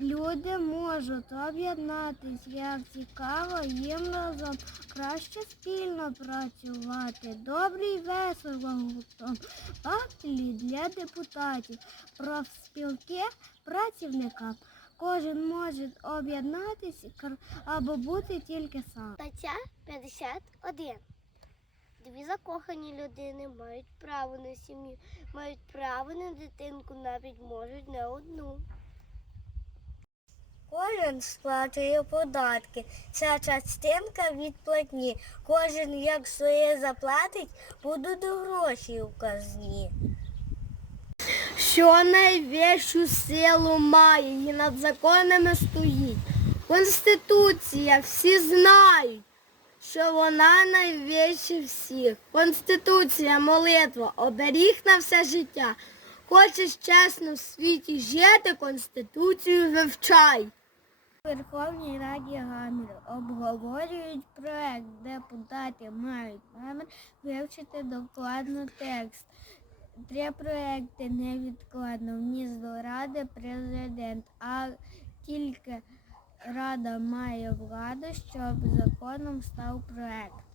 люди можуть об'єднатись, як цікаво їм разом краще спільно працювати. Добрий весело гуртом. Патлі для депутатів, профспілки працівникам. Кожен може об'єднатись або бути тільки сам. Стаття 51. Дві закохані людини мають право на сім'ю, мають право на дитинку, навіть можуть не одну. Кожен сплачує податки. Ця частинка від платні. Кожен як своє заплатить, будуть гроші у казні. Що найвищу силу має і над законами стоїть. Конституція всі знають, що вона найвища всіх. Конституція, молитва, оберіг на все життя. Хочеш чесно в світі жити, Конституцію вивчай. Верховній Раді Гамір обговорюють проект. Депутати мають намір вивчити докладно текст. Три проекти невідкладно вніс до Ради президент, а тільки Рада має владу, щоб законом став проект.